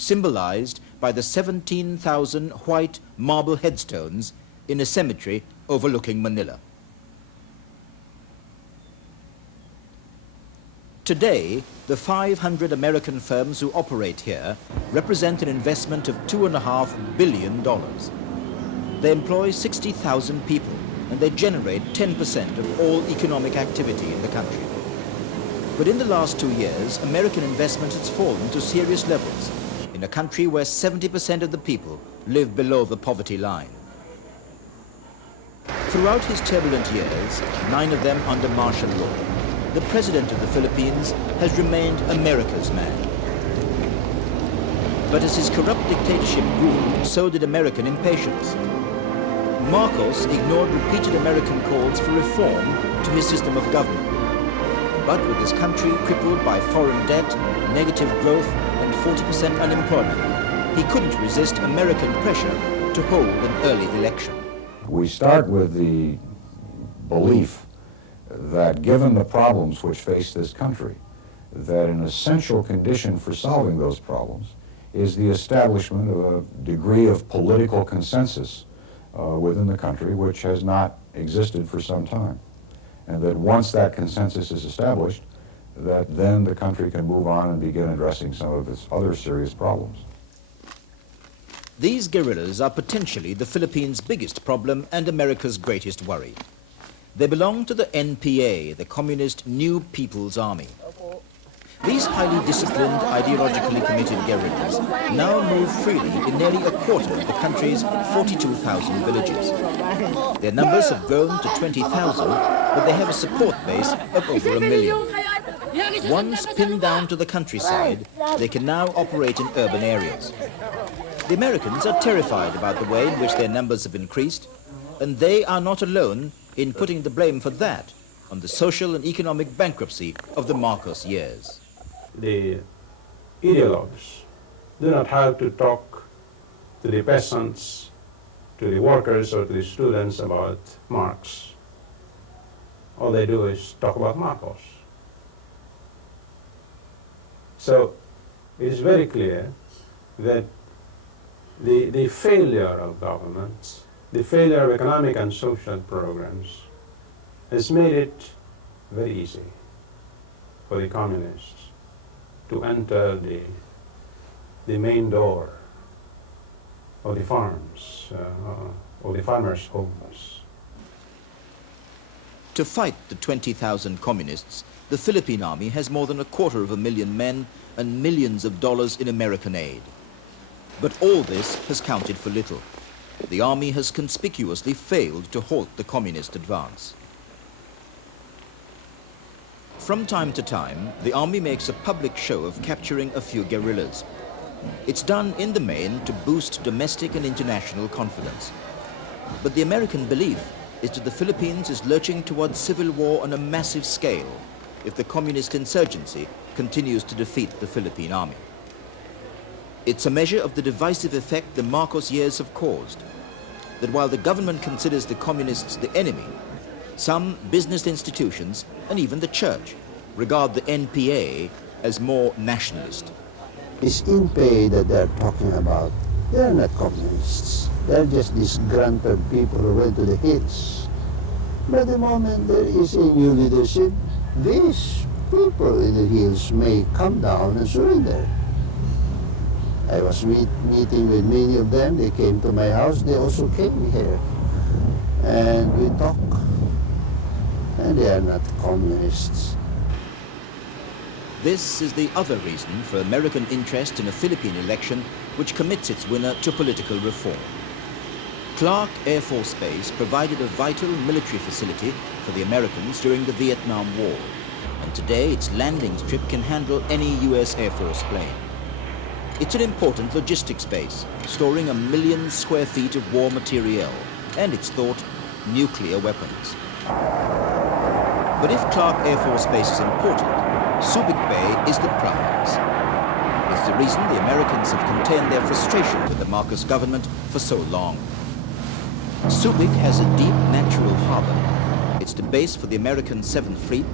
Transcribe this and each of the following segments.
symbolized by the 17,000 white marble headstones in a cemetery overlooking Manila. Today, the 500 American firms who operate here represent an investment of $2.5 billion. They employ 60,000 people, and they generate 10% of all economic activity in the country. But in the last 2 years, American investment has fallen to serious levels in a country where 70% of the people live below the poverty line. Throughout his turbulent years, 9 of them under martial law, the President of the Philippines has remained America's man. But as his corrupt dictatorship grew, so did American impatience. Marcos ignored repeated American calls for reform to his system of government. But with his country crippled by foreign debt, negative growth, and 40% unemployment, he couldn't resist American pressure to hold an early election. We start with the belief that given the problems which face this country, that an essential condition for solving those problems is the establishment of a degree of political consensus within the country which has not existed for some time. And that once that consensus is established, that then the country can move on and begin addressing some of its other serious problems. These guerrillas are potentially the Philippines' biggest problem and America's greatest worry. They belong to the NPA, the Communist New People's Army. These highly disciplined, ideologically committed guerrillas now move freely in nearly a quarter of the country's 42,000 villages. Their numbers have grown to 20,000, but they have a support base of over 1 million. Once pinned down to the countryside, they can now operate in urban areas. The Americans are terrified about the way in which their numbers have increased, and they are not alone in putting the blame for that on the social and economic bankruptcy of the Marcos years. The ideologues do not have to talk to the peasants, to the workers, or to the students about Marx. All they do is talk about Marcos. So it is very clear that the failure of governments, the failure of economic and social programs has made it very easy for the communists to enter the main door of the farms, or the farmers' homes. To fight the 20,000 communists, the Philippine Army has more than 250,000 men and millions of dollars in American aid. But all this has counted for little. The army has conspicuously failed to halt the communist advance. From time to time, the army makes a public show of capturing a few guerrillas. It's done in the main to boost domestic and international confidence. But the American belief is that the Philippines is lurching towards civil war on a massive scale if the communist insurgency continues to defeat the Philippine army. It's a measure of the divisive effect the Marcos years have caused, that while the government considers the communists the enemy, some business institutions and even the church regard the NPA as more nationalist. This NPA that they're talking about, they're not communists. They're just disgruntled people who went to the hills. But the moment there is a new leadership, these people in the hills may come down and surrender. I was meeting with many of them. They came to my house. They also came here. And we talk. And they are not communists. This is the other reason for American interest in a Philippine election which commits its winner to political reform. Clark Airforce Base provided a vital military facility for the Americans during the Vietnam War, and today its landing strip can handle any US Air Force plane. It's an important logistics base, storing 1 million square feet of war materiel, and it's thought nuclear weapons. But if Clark Air Force Base is important, Subic Bay is the prize. It's the reason the Americans have contained their frustration with the Marcos government for so long. Subic has a deep natural harbor. It's the base for the American 7th Fleet,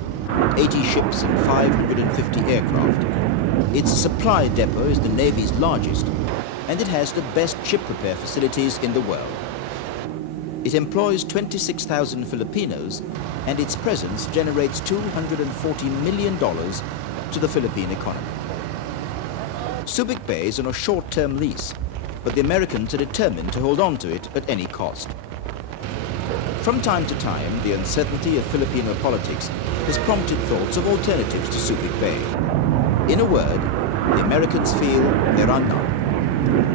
80 ships and 550 aircraft. Its supply depot is the Navy's largest, and it has the best ship repair facilities in the world. It employs 26,000 Filipinos, and its presence generates $240 million to the Philippine economy. Subic Bay is on a short-term lease, but the Americans are determined to hold on to it at any cost. From time to time, the uncertainty of Filipino politics has prompted thoughts of alternatives to Subic Bay. In a word, the Americans feel there are none.